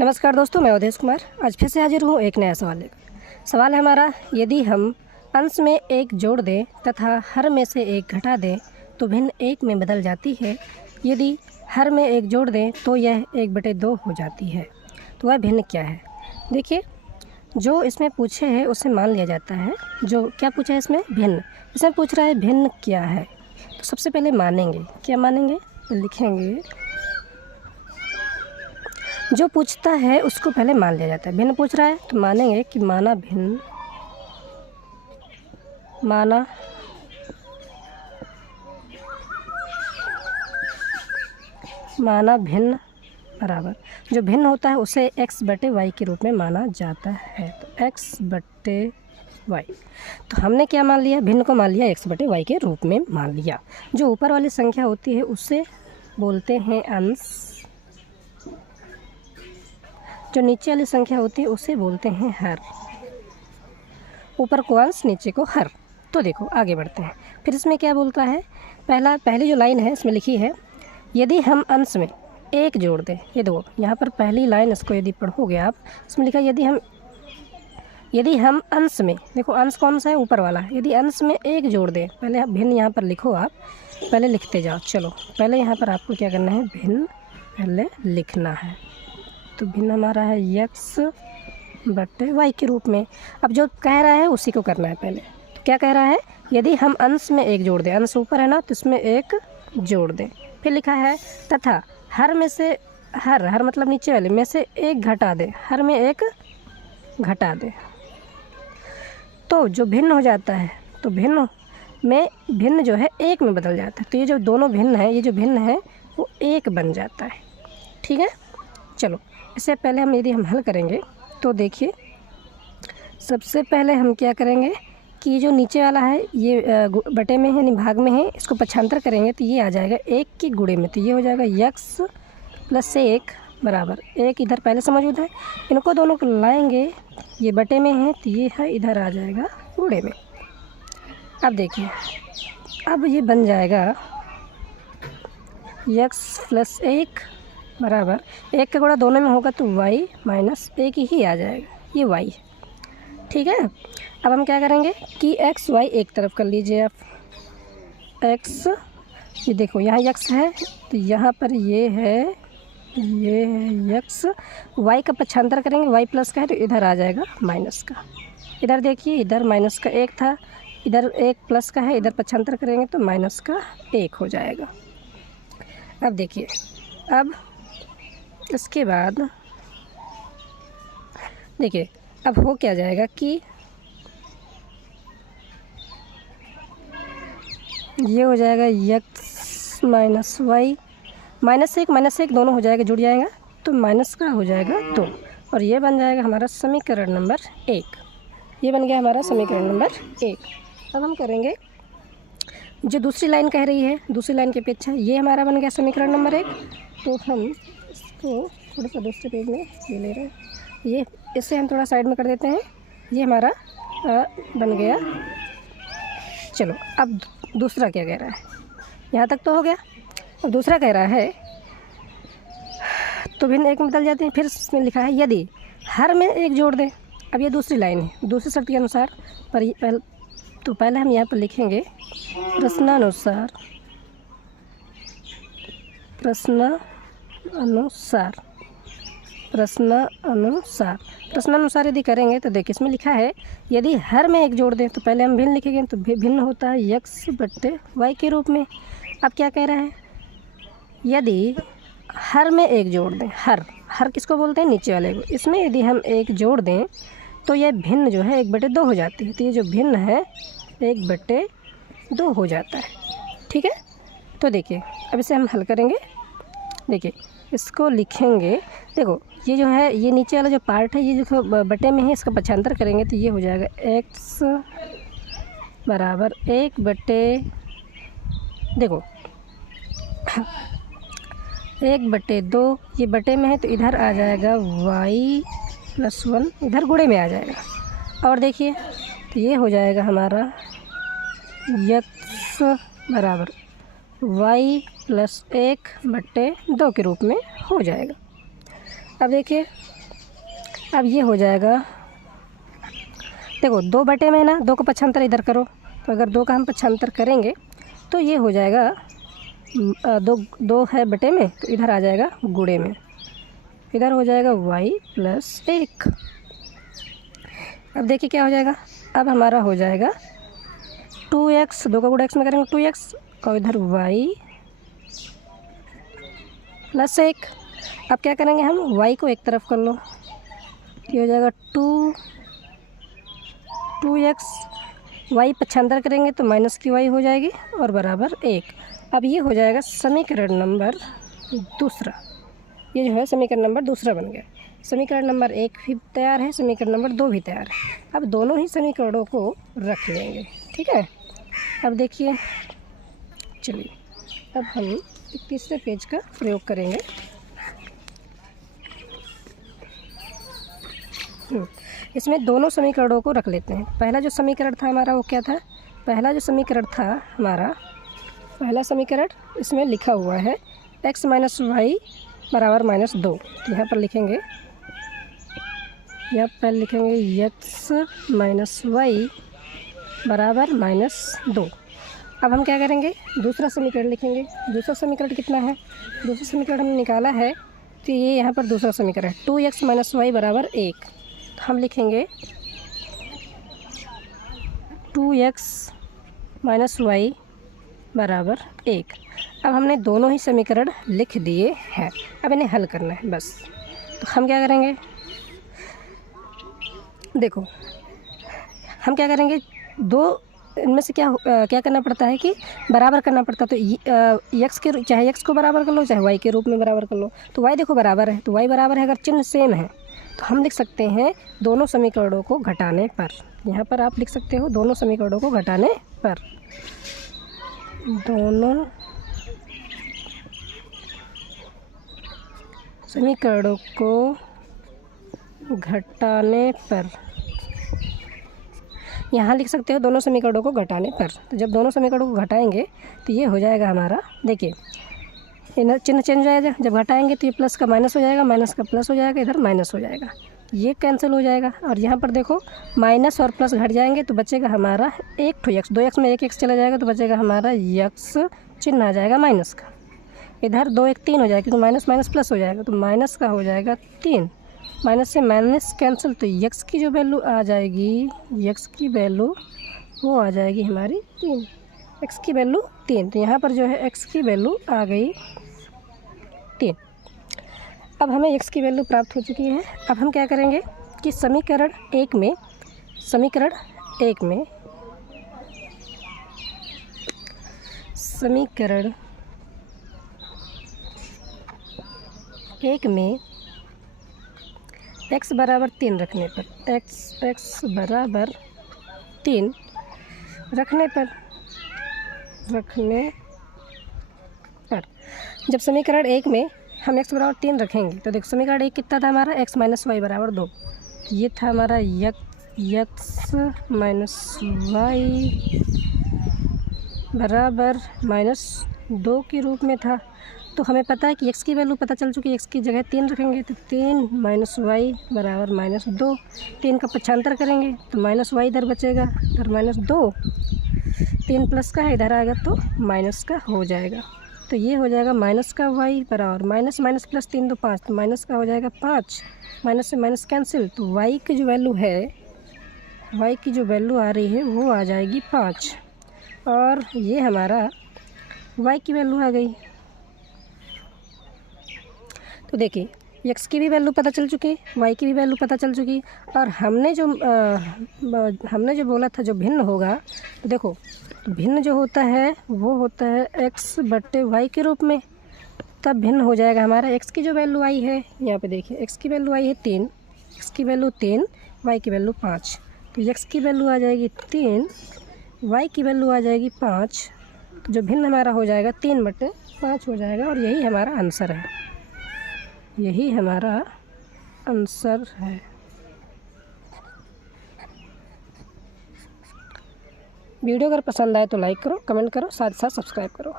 नमस्कार दोस्तों, मैं अवधेश कुमार आज फिर से हाजिर हूँ एक नया सवाल लेकर। सवाल है हमारा, यदि हम अंश में एक जोड़ दें तथा हर में से एक घटा दें तो भिन्न एक में बदल जाती है। यदि हर में एक जोड़ दें तो यह 1/2 हो जाती है। तो वह भिन्न क्या है? देखिए, जो इसमें पूछे है उससे मान लिया जाता है। जो क्या पूछा है इसमें? भिन्न। इसमें पूछ रहा है भिन्न क्या है। तो सबसे पहले मानेंगे, क्या मानेंगे? लिखेंगे, जो पूछता है उसको पहले मान लिया जाता है। भिन्न पूछ रहा है तो मानेंगे कि माना भिन्न, माना भिन्न बराबर जो भिन्न होता है उसे x/y के रूप में माना जाता है। तो x/y, तो हमने क्या मान लिया? भिन्न को मान लिया x/y के रूप में मान लिया। जो ऊपर वाली संख्या होती है उसे बोलते हैं अंश, जो नीचे वाली संख्या होती है उसे बोलते हैं हर। ऊपर को अंश, नीचे को हर। तो देखो आगे बढ़ते हैं। फिर इसमें क्या बोलता है? पहली जो लाइन है इसमें लिखी है, यदि हम अंश में एक जोड़ दें। ये दो, यहाँ पर पहली लाइन, इसको यदि पढ़ोगे आप, इसमें लिखा है यदि हम अंश में, देखो अंश कौन सा है? ऊपर वाला है। यदि अंश में एक जोड़ दें, पहले भिन्न यहाँ पर लिखो, आप पहले लिखते जाओ। चलो पहले यहाँ पर आपको क्या करना है? भिन्न पहले लिखना है। तो भिन्न हमारा है x/y के रूप में। अब जो कह रहा है उसी को करना है पहले। तो क्या कह रहा है? यदि हम अंश में एक जोड़ दें, अंश ऊपर है ना, तो इसमें एक जोड़ दें। फिर लिखा है तथा हर में से, हर मतलब नीचे वाले में से एक घटा दें, हर में एक घटा दें तो जो भिन्न हो जाता है, तो भिन्न जो है एक में बदल जाता है। तो ये जो दोनों भिन्न है, ये जो भिन्न है वो एक बन जाता है। ठीक है, चलो इससे पहले यदि हम हल करेंगे तो देखिए, सबसे पहले हम क्या करेंगे कि जो नीचे वाला है ये बटे में है, यानी भाग में है, इसको पक्षांतर करेंगे तो ये आ जाएगा 1 के गुणे में। तो ये हो जाएगा x+1 बराबर 1 इधर पहले से मौजूद है, इनको दोनों को लाएंगे, ये बटे में है तो ये है इधर आ जाएगा गुणे में। अब देखिए, अब ये बन जाएगा x+1 बराबर 1 का गुणा दोनों में होगा तो y-1 ही आ जाएगा, ये y। ठीक है, अब हम क्या करेंगे कि x y एक तरफ कर लीजिए आप। x, ये देखो यहाँ x है तो यहाँ पर ये है x, y का पक्षांतर करेंगे, y प्लस का है तो इधर आ जाएगा माइनस का। इधर देखिए, इधर माइनस का 1 था, इधर 1 प्लस का है, इधर पक्षांतर करेंगे तो माइनस का 1 हो जाएगा। अब देखिए, अब इसके बाद देखिए अब हो क्या जाएगा कि ये हो जाएगा x माइनस वाई, -1 दोनों हो जाएगा, जुड़ जाएगा तो माइनस का हो जाएगा 2, और ये बन जाएगा हमारा समीकरण नंबर 1। ये बन गया हमारा समीकरण नंबर 1। अब हम करेंगे जो दूसरी लाइन कह रही है, दूसरी लाइन की अपेक्षा ये हमारा बन गया समीकरण नंबर 1। तो हम इसको थोड़ा सा दूसरे पेज में ये ले रहे हैं, ये इससे हम थोड़ा साइड में कर देते हैं। ये हमारा बन गया। चलो अब दूसरा क्या कह रहा है? यहाँ तक तो हो गया। अब दूसरा कह रहा है तो भिन्न एक में बदल जाते हैं। फिर इसमें लिखा है यदि हर में एक जोड़ दें। अब ये दूसरी लाइन है, दूसरी शर्त के अनुसार। तो पहले हम यहाँ पर लिखेंगे प्रश्नानुसार यदि करेंगे तो देखिए इसमें लिखा है यदि हर में एक जोड़ दें। तो पहले हम भिन्न लिखेंगे तो भिन्न होता है x/y के रूप में। अब क्या कह रहा है? यदि हर में एक जोड़ दें, हर किसको बोलते हैं? नीचे वाले को। इसमें यदि हम एक जोड़ दें तो यह भिन्न जो है 1/2 हो जाती है। तो ये जो भिन्न है 1/2 हो जाता है। ठीक है, तो देखिए अब इसे हम हल करेंगे। देखिए इसको लिखेंगे, देखो ये जो है, ये नीचे वाला जो पार्ट है, ये जो बटे में है, इसका पक्षांतर करेंगे तो ये हो जाएगा x बराबर 1/, देखो 1/2, ये बटे में है तो इधर आ जाएगा y+1, इधर गुणे में आ जाएगा। और देखिए तो ये हो जाएगा हमारा x बराबर y+1/2 के रूप में हो जाएगा। अब देखिए अब ये हो जाएगा, देखो 2 बटे में ना, 2 का पक्षांतर इधर करो, तो अगर 2 का हम पक्षांतर करेंगे तो ये हो जाएगा 2 है बटे में, तो इधर आ जाएगा गुणे में, इधर हो जाएगा y प्लस 1। अब देखिए क्या हो जाएगा, अब हमारा हो जाएगा 2x, 2 का गुणा x में करेंगे 2x, और इधर y प्लस 1। अब क्या करेंगे हम, y को एक तरफ कर लो, ये हो जाएगा 2x, y पक्षांतर करेंगे तो माइनस की y हो जाएगी और बराबर 1। अब ये हो जाएगा समीकरण नंबर दूसरा, ये जो है समीकरण नंबर दूसरा बन गया। समीकरण नंबर 1 भी तैयार है, समीकरण नंबर 2 भी तैयार है। अब दोनों ही समीकरणों को रख लेंगे, ठीक है। अब देखिए, चलिए अब हम तीसरे पेज का प्रयोग करेंगे। इसमें दोनों समीकरणों को रख लेते हैं। पहला जो समीकरण था हमारा वो क्या था, पहला जो समीकरण था हमारा, पहला समीकरण इसमें लिखा हुआ है x माइनस वाई बराबर -2। तो यहाँ पर लिखेंगे, यहाँ पर लिखेंगे x माइनस वाई बराबर -2। अब हम क्या करेंगे, दूसरा समीकरण लिखेंगे। दूसरा समीकरण कितना है, दूसरा समीकरण हमने निकाला है, तो ये यहाँ पर दूसरा समीकरण है 2x माइनस वाई बराबर 1। तो हम लिखेंगे 2x माइनस वाई बराबर 1। अब हमने दोनों ही समीकरण लिख दिए हैं, अब इन्हें हल करना है बस। तो हम क्या करेंगे, देखो हम क्या करेंगे, दो इनमें से क्या करना पड़ता है कि बराबर करना पड़ता है। तो x के चाहे x को बराबर कर लो, चाहे y के रूप में बराबर कर लो। तो y देखो बराबर है, तो y बराबर है, अगर चिन्ह सेम है तो हम लिख सकते हैं दोनों समीकरणों को घटाने पर। यहाँ पर आप लिख सकते हो दोनों समीकरणों को घटाने पर, दोनों समीकरणों को घटाने पर, यहाँ लिख सकते हो दोनों समीकरणों को घटाने पर। तो जब दोनों समीकरणों को घटाएंगे तो ये हो जाएगा हमारा, देखिए इधर चिन्ह चेंज हो जाएगा, जब घटाएंगे तो ये प्लस का माइनस हो जाएगा, माइनस का प्लस हो जाएगा, इधर माइनस हो जाएगा, ये कैंसिल हो जाएगा। और यहाँ पर देखो माइनस और प्लस घट जाएंगे तो बचेगा हमारा 1x, 2x में 1x चला जाएगा तो बचेगा हमारा x, चिन्ह आ जाएगा माइनस का, इधर 2 1 3 हो जाएगा, तो माइनस माइनस प्लस हो जाएगा, तो माइनस का हो जाएगा 3, माइनस से माइनस कैंसिल, तो x की जो वैल्यू आ जाएगी, x की वैल्यू वो आ जाएगी हमारी 3, x की वैल्यू 3। तो यहाँ पर जो है x की वैल्यू आ गई 3। अब हमें x की वैल्यू प्राप्त हो चुकी है। अब हम क्या करेंगे कि समीकरण एक में x बराबर 3 रखने पर, x बराबर 3 रखने पर जब समीकरण एक में हम x बराबर 3 रखेंगे तो देखो समीकरण एक कितना था हमारा, x माइनस वाई बराबर 2। ये था हमारा x माइनस वाई बराबर -2 के रूप में था। तो हमें पता है कि x की वैल्यू पता चल चुकी है, x की जगह 3 रखेंगे तो 3 माइनस वाई बराबर -2। 3 का पक्षांतर करेंगे तो माइनस वाई इधर बचेगा, इधर -2, 3 प्लस का है, इधर आएगा तो माइनस का हो जाएगा। तो ये हो जाएगा माइनस का वाई बराबर माइनस माइनस प्लस 3 तो 5, तो माइनस का हो जाएगा 5, माइनस से माइनस कैंसिल, तो वाई की जो वैल्यू है, वाई की जो वैल्यू आ रही है वो आ जाएगी 5, और ये हमारा वाई की वैल्यू आ गई। तो देखिए x की भी वैल्यू पता चल चुकी, y की भी वैल्यू पता चल चुकी, और हमने जो बोला था जो भिन्न होगा, तो देखो भिन्न जो होता है वो होता है x बट्टे y के रूप में, तब भिन्न हो जाएगा हमारा। x की जो वैल्यू आई है, यहाँ पे देखिए x की वैल्यू आई है 3, x की वैल्यू 3, y की वैल्यू 5, तो x की वैल्यू आ जाएगी 3, y की वैल्यू आ जाएगी 5, तो जो भिन्न हमारा हो जाएगा 3/5 हो जाएगा, और यही हमारा आंसर है, यही हमारा आंसर है। वीडियो अगर पसंद आए तो लाइक करो, कमेंट करो, साथ साथ सब्सक्राइब करो।